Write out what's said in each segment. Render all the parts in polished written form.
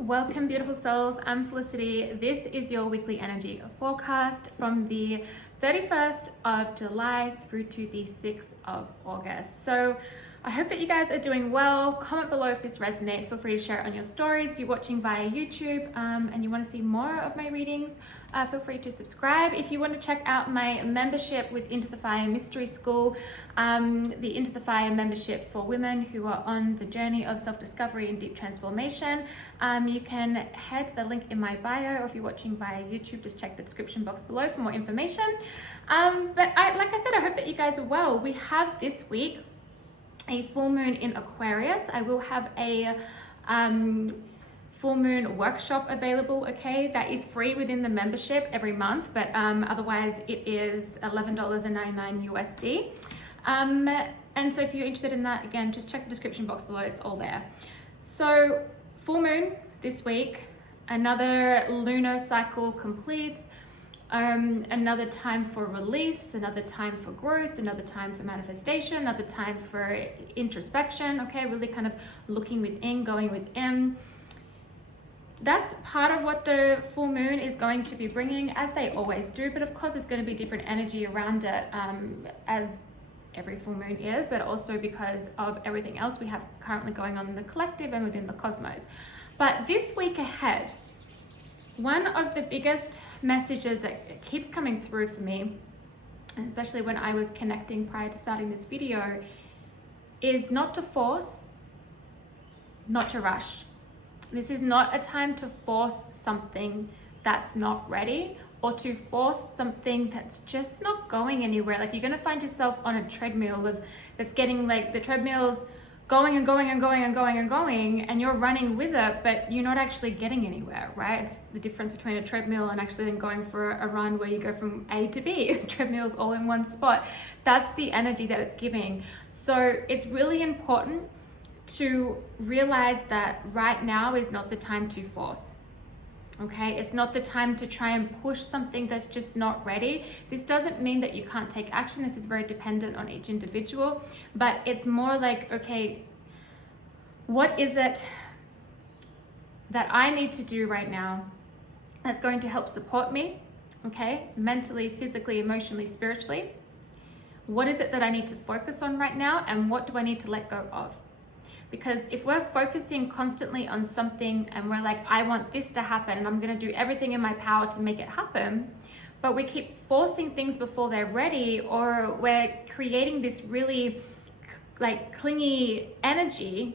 Welcome, beautiful souls. I'm Felicity. This is your weekly energy forecast from the 31st of July through to the 6th of August. So I hope that you guys are doing well. Comment below if this resonates. Feel free to share it on your stories. If you're watching via YouTube and you want to see more of my readings, feel free to subscribe. If you want to check out my membership with Into the Fire Mystery School, the Into the Fire membership for women who are on the journey of self-discovery and deep transformation, you can head to the link in my bio, or if you're watching via YouTube, just check the description box below for more information. Like I said, I hope that you guys are well. We have this week a full moon in Aquarius. I will have a full moon workshop available, okay? That is free within the membership every month, but otherwise it is $11.99 USD. And so if you're interested in that, again, just check the description box below, it's all there. So full moon this week, another lunar cycle completes, another time for release, another time for growth, another time for manifestation, another time for introspection, okay? Really kind of looking within, going within. That's part of what the full moon is going to be bringing, as they always do, but of course there's going to be different energy around it, as every full moon is, but also because of everything else we have currently going on in the collective and within the cosmos. But this week ahead, one of the biggest messages that keeps coming through for me, especially when I was connecting prior to starting this video, is not to force, not to rush. This is not a time to force something that's not ready, or to force something that's just not going anywhere. Like, you're gonna find yourself on a treadmill that's getting, like, the treadmill's going and going and going and going and going, and you're running with it, but you're not actually getting anywhere, right? It's the difference between a treadmill and actually then going for a run where you go from A to B. Treadmill's all in one spot. That's the energy that it's giving. So it's really important to realize that right now is not the time to force. Okay, it's not the time to try and push something that's just not ready. This doesn't mean that you can't take action. This is very dependent on each individual, but it's more like, okay, what is it that I need to do right now that's going to help support me, okay, mentally, physically, emotionally, spiritually? What is it that I need to focus on right now, and what do I need to let go of? Because if we're focusing constantly on something and we're like, I want this to happen and I'm gonna do everything in my power to make it happen, but we keep forcing things before they're ready, or we're creating this really like clingy energy,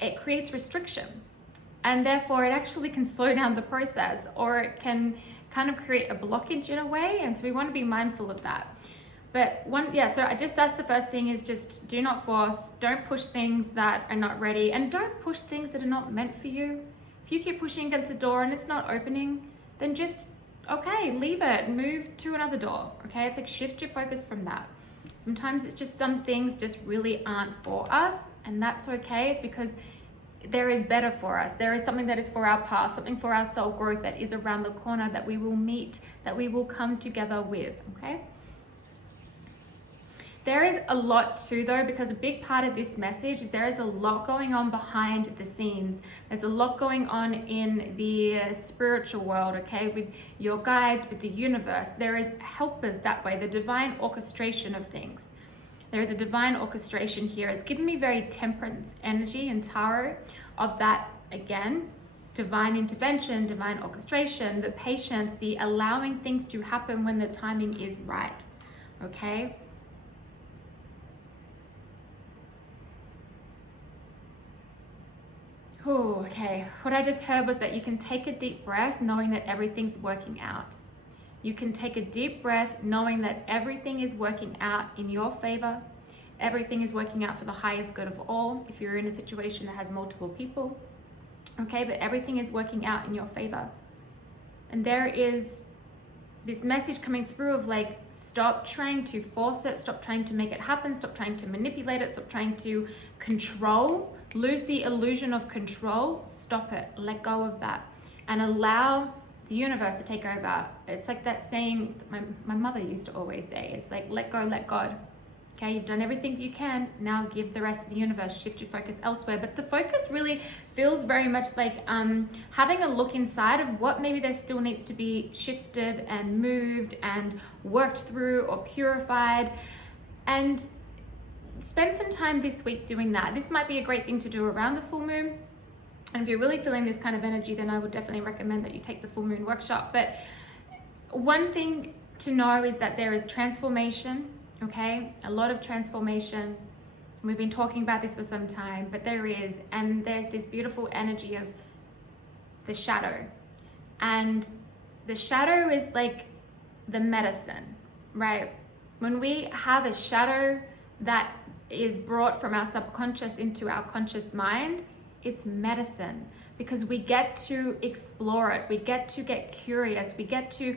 it creates restriction. And therefore it actually can slow down the process, or it can kind of create a blockage in a way. And so we want to be mindful of that. But that's the first thing, is just do not force, don't push things that are not ready, and don't push things that are not meant for you. If you keep pushing against a door and it's not opening, then just, okay, leave it, move to another door, okay? It's like, shift your focus from that. Sometimes it's just, some things just really aren't for us, and that's okay. It's because there is better for us. There is something that is for our path, something for our soul growth that is around the corner, that we will meet, that we will come together with, okay? There is a lot too, though, because a big part of this message is there is a lot going on behind the scenes. There's a lot going on in the spiritual world, okay, with your guides, with the universe. There is helpers that way, the divine orchestration of things. There is a divine orchestration here. It's given me very temperance energy and tarot of that, again, divine intervention, divine orchestration, the patience, the allowing things to happen when the timing is right, okay? Oh, okay. What I just heard was that you can take a deep breath knowing that everything's working out. You can take a deep breath knowing that everything is working out in your favor. Everything is working out for the highest good of all. If you're in a situation that has multiple people, okay, but everything is working out in your favor. And there is this message coming through of like, stop trying to force it, stop trying to make it happen, stop trying to manipulate it, stop trying to control, lose the illusion of control, stop it, let go of that, and allow the universe to take over. It's like that saying that my mother used to always say, it's like, let go, let God. Okay, you've done everything you can. Now give the rest of the universe, shift your focus elsewhere. But the focus really feels very much like having a look inside of what maybe there still needs to be shifted and moved and worked through or purified. And spend some time this week doing that. This might be a great thing to do around the full moon. And if you're really feeling this kind of energy, then I would definitely recommend that you take the full moon workshop. But one thing to know is that there is transformation. Okay, a lot of transformation. We've been talking about this for some time, but there is, and there's this beautiful energy of the shadow. And the shadow is like the medicine, right? When we have a shadow that is brought from our subconscious into our conscious mind, it's medicine, because we get to explore it. We get to get curious. We get to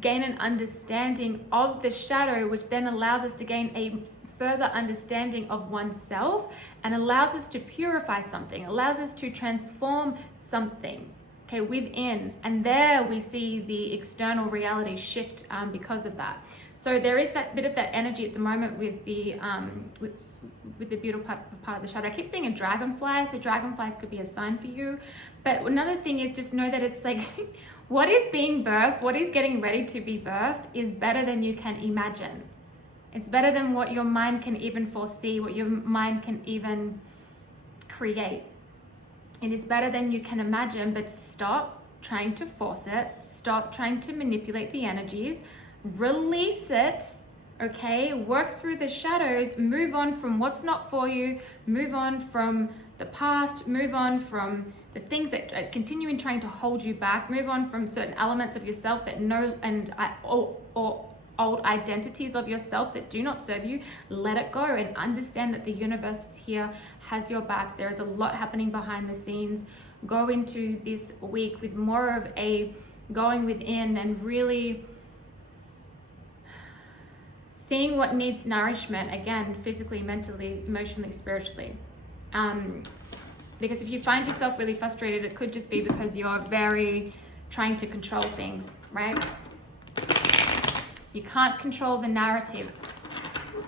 gain an understanding of the shadow, which then allows us to gain a further understanding of oneself and allows us to purify something, allows us to transform something, okay, within. And there we see the external reality shift because of that. So there is that bit of that energy at the moment with the beautiful part of the shadow. I keep seeing a dragonfly, so dragonflies could be a sign for you. But another thing is just know that it's like what is being birthed, what is getting ready to be birthed is better than you can imagine. It's better than what your mind can even foresee, what your mind can even create. It is better than you can imagine, but stop trying to force it. Stop trying to manipulate the energies. Release it, okay? Work through the shadows. Move on from what's not for you. Move on from the past. Move on from the things that are continuing trying to hold you back. Move on from certain elements of yourself that or old identities of yourself that do not serve you. Let it go and understand that the universe is here, has your back. There is a lot happening behind the scenes. Go into this week with more of a going within and really seeing what needs nourishment, again, physically, mentally, emotionally, spiritually. Because if you find yourself really frustrated, it could just be because you're very trying to control things, right? You can't control the narrative.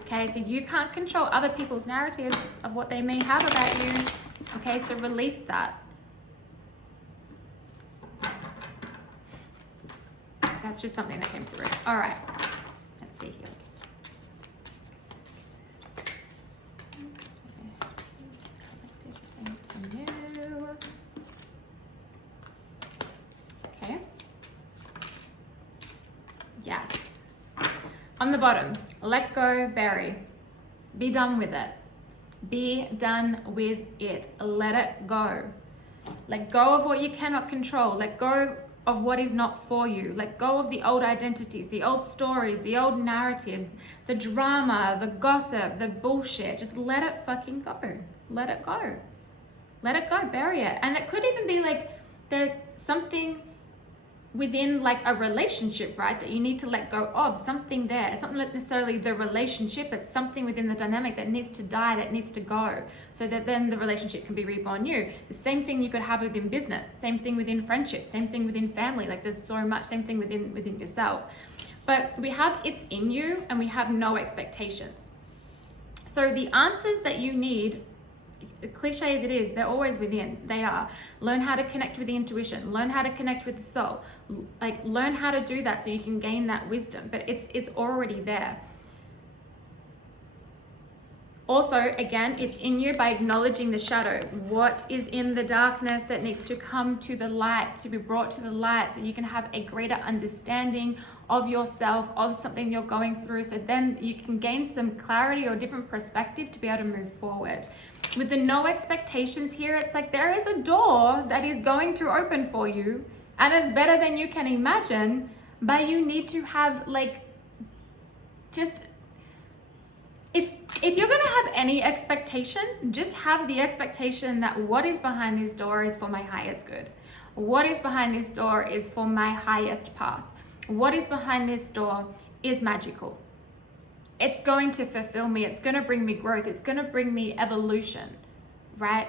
Okay, so you can't control other people's narratives of what they may have about you. Okay, so release that. That's just something that came through. All right, let's see here. Okay. Yes. On the bottom, let go, bury. Be done with it. Be done with it. Let it go. Let go of what you cannot control. Let go of what is not for you. Let go of the old identities, the old stories, the old narratives, the drama, the gossip, the bullshit. Just let it fucking go. Let it go. Let it go, bury it. And it could even be like there's something within like a relationship, right, that you need to let go of, something there. It's not necessarily the relationship, it's something within the dynamic that needs to die, that needs to go, so that then the relationship can be reborn new. The same thing you could have within business, same thing within friendship, same thing within family. Like there's so much, same thing within yourself. But we have it's in you and we have no expectations. So the answers that you need, cliche as it is, they're always within. They are. Learn how to connect with the intuition. Learn how to connect with the soul. Like learn how to do that so you can gain that wisdom. But it's already there. Also, again, it's in you by acknowledging the shadow. What is in the darkness that needs to come to the light, to be brought to the light, so you can have a greater understanding of yourself, of something you're going through, so then you can gain some clarity or different perspective to be able to move forward. With the no expectations here, it's like there is a door that is going to open for you and it's better than you can imagine, but you need to have like just if you're going to have any expectation, just have the expectation that what is behind this door is for my highest good. What is behind this door is for my highest path. What is behind this door is magical. It's going to fulfill me. It's going to bring me growth. It's going to bring me evolution, right?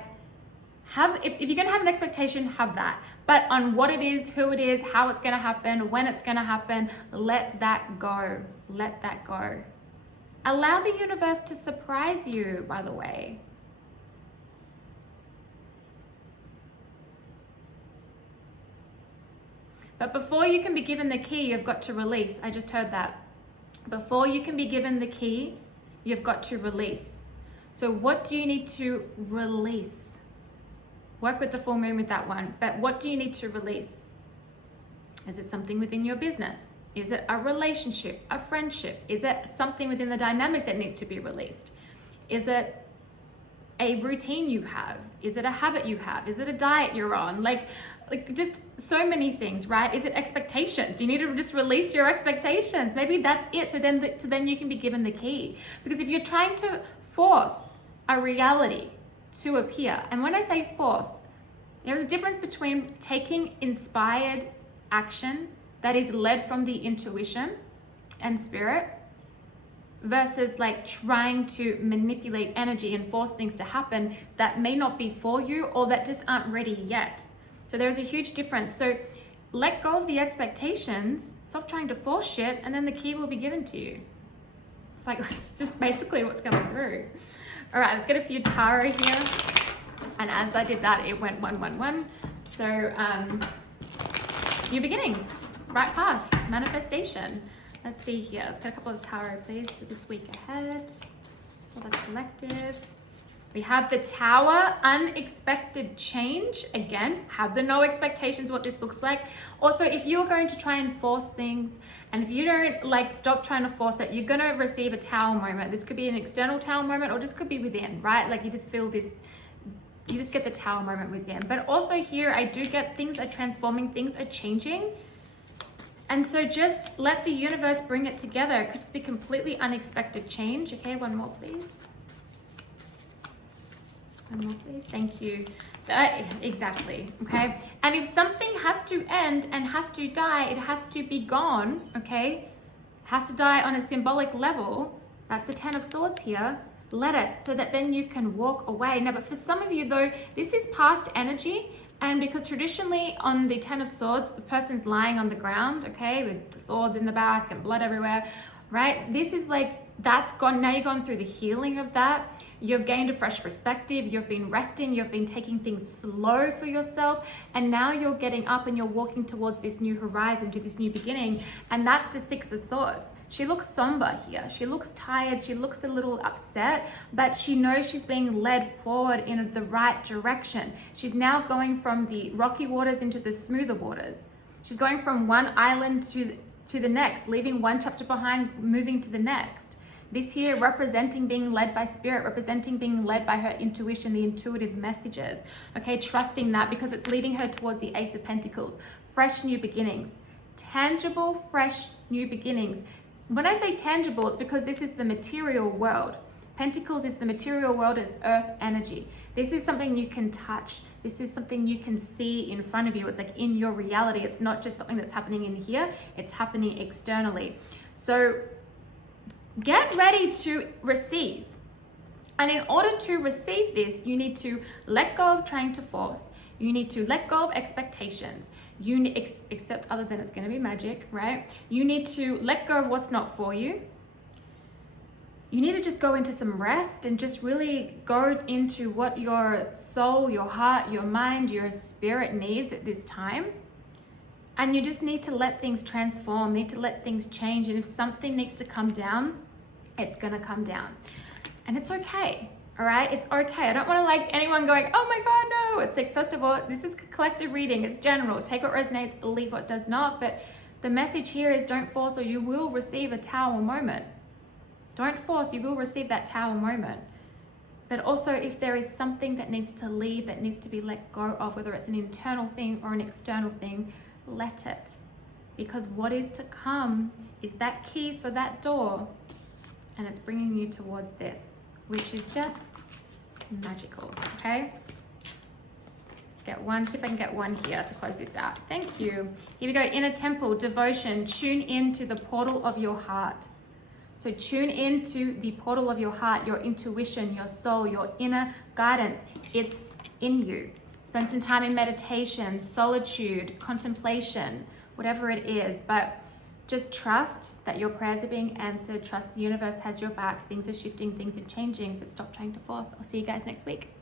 If you're going to have an expectation, have that. But on what it is, who it is, how it's going to happen, when it's going to happen, let that go. Let that go. Allow the universe to surprise you, by the way. But before you can be given the key, you've got to release. I just heard that. Before you can be given the key, you've got to release. So what do you need to release? Work with the full moon with that one. But what do you need to release? Is it something within your business? Is it a relationship, a friendship? Is it something within the dynamic that needs to be released? Is it a routine you have? Is it a habit you have? Is it a diet you're on? Like just so many things, right? Is it expectations? Do you need to just release your expectations? Maybe that's it. So then you can be given the key. Because if you're trying to force a reality to appear, and when I say force, there is a difference between taking inspired action that is led from the intuition and spirit versus like trying to manipulate energy and force things to happen that may not be for you or that just aren't ready yet. So there's a huge difference. So let go of the expectations, stop trying to force shit, and then the key will be given to you. It's just basically what's coming through. All right, let's get a few tarot here. And as I did that, it went 111. So new beginnings, right path, manifestation. Let's see here. Let's get a couple of tarot, please, for this week ahead for the collective. We have the Tower, unexpected change. Again, have the no expectations what this looks like. Also, if you're going to try and force things, and if you don't like stop trying to force it, you're going to receive a Tower moment. This could be an external Tower moment or just could be within, right? Like you just feel this, you just get the Tower moment within. But also here, I do get things are transforming, things are changing. And so just let the universe bring it together. It could just be completely unexpected change. Okay, one more, please. One more, please. Thank you. Exactly. Okay. And if something has to end and has to die, it has to be gone. Okay. Has to die on a symbolic level. That's the 10 of Swords here. Let it, so that then you can walk away. Now, but for some of you though, this is past energy. And because traditionally on the 10 of Swords, the person's lying on the ground, okay, with the swords in the back and blood everywhere, right? This is like, that's gone. Now you've gone through the healing of that. You've gained a fresh perspective. You've been resting. You've been taking things slow for yourself. And now you're getting up and you're walking towards this new horizon, to this new beginning. And that's the 6 of Swords. She looks somber here. She looks tired. She looks a little upset, but she knows she's being led forward in the right direction. She's now going from the rocky waters into the smoother waters. She's going from one island to the next, leaving one chapter behind, moving to the next. This here representing being led by spirit, representing being led by her intuition, the intuitive messages. Okay, trusting that because it's leading her towards the Ace of Pentacles. Fresh new beginnings. Tangible, fresh new beginnings. When I say tangible, it's because this is the material world. Pentacles is the material world, it's earth energy. This is something you can touch. This is something you can see in front of you. It's like in your reality. It's not just something that's happening in here, it's happening externally. So get ready to receive. And in order to receive this, you need to let go of trying to force. You need to let go of expectations. You need, except other than it's going to be magic, right? You need to let go of what's not for you. You need to just go into some rest and just really go into what your soul, your heart, your mind, your spirit needs at this time. And you just need to let things transform, need to let things change. And if something needs to come down, it's gonna come down. And it's okay, all right? It's okay. I don't wanna like anyone going, oh my God, no. It's like, first of all, this is collective reading. It's general. Take what resonates, leave what does not. But the message here is don't force or you will receive a Tower moment. Don't force, you will receive that Tower moment. But also if there is something that needs to leave, that needs to be let go of, whether it's an internal thing or an external thing, let it. Because what is to come is that key for that door, and it's bringing you towards this, which is just magical, okay? Let's get one, see if I can get one here to close this out. Thank you. Here we go, inner temple, devotion, tune into the portal of your heart. So tune into the portal of your heart, your intuition, your soul, your inner guidance. It's in you. Spend some time in meditation, solitude, contemplation, whatever it is. But just trust that your prayers are being answered. Trust the universe has your back. Things are shifting, things are changing, but stop trying to force. I'll see you guys next week.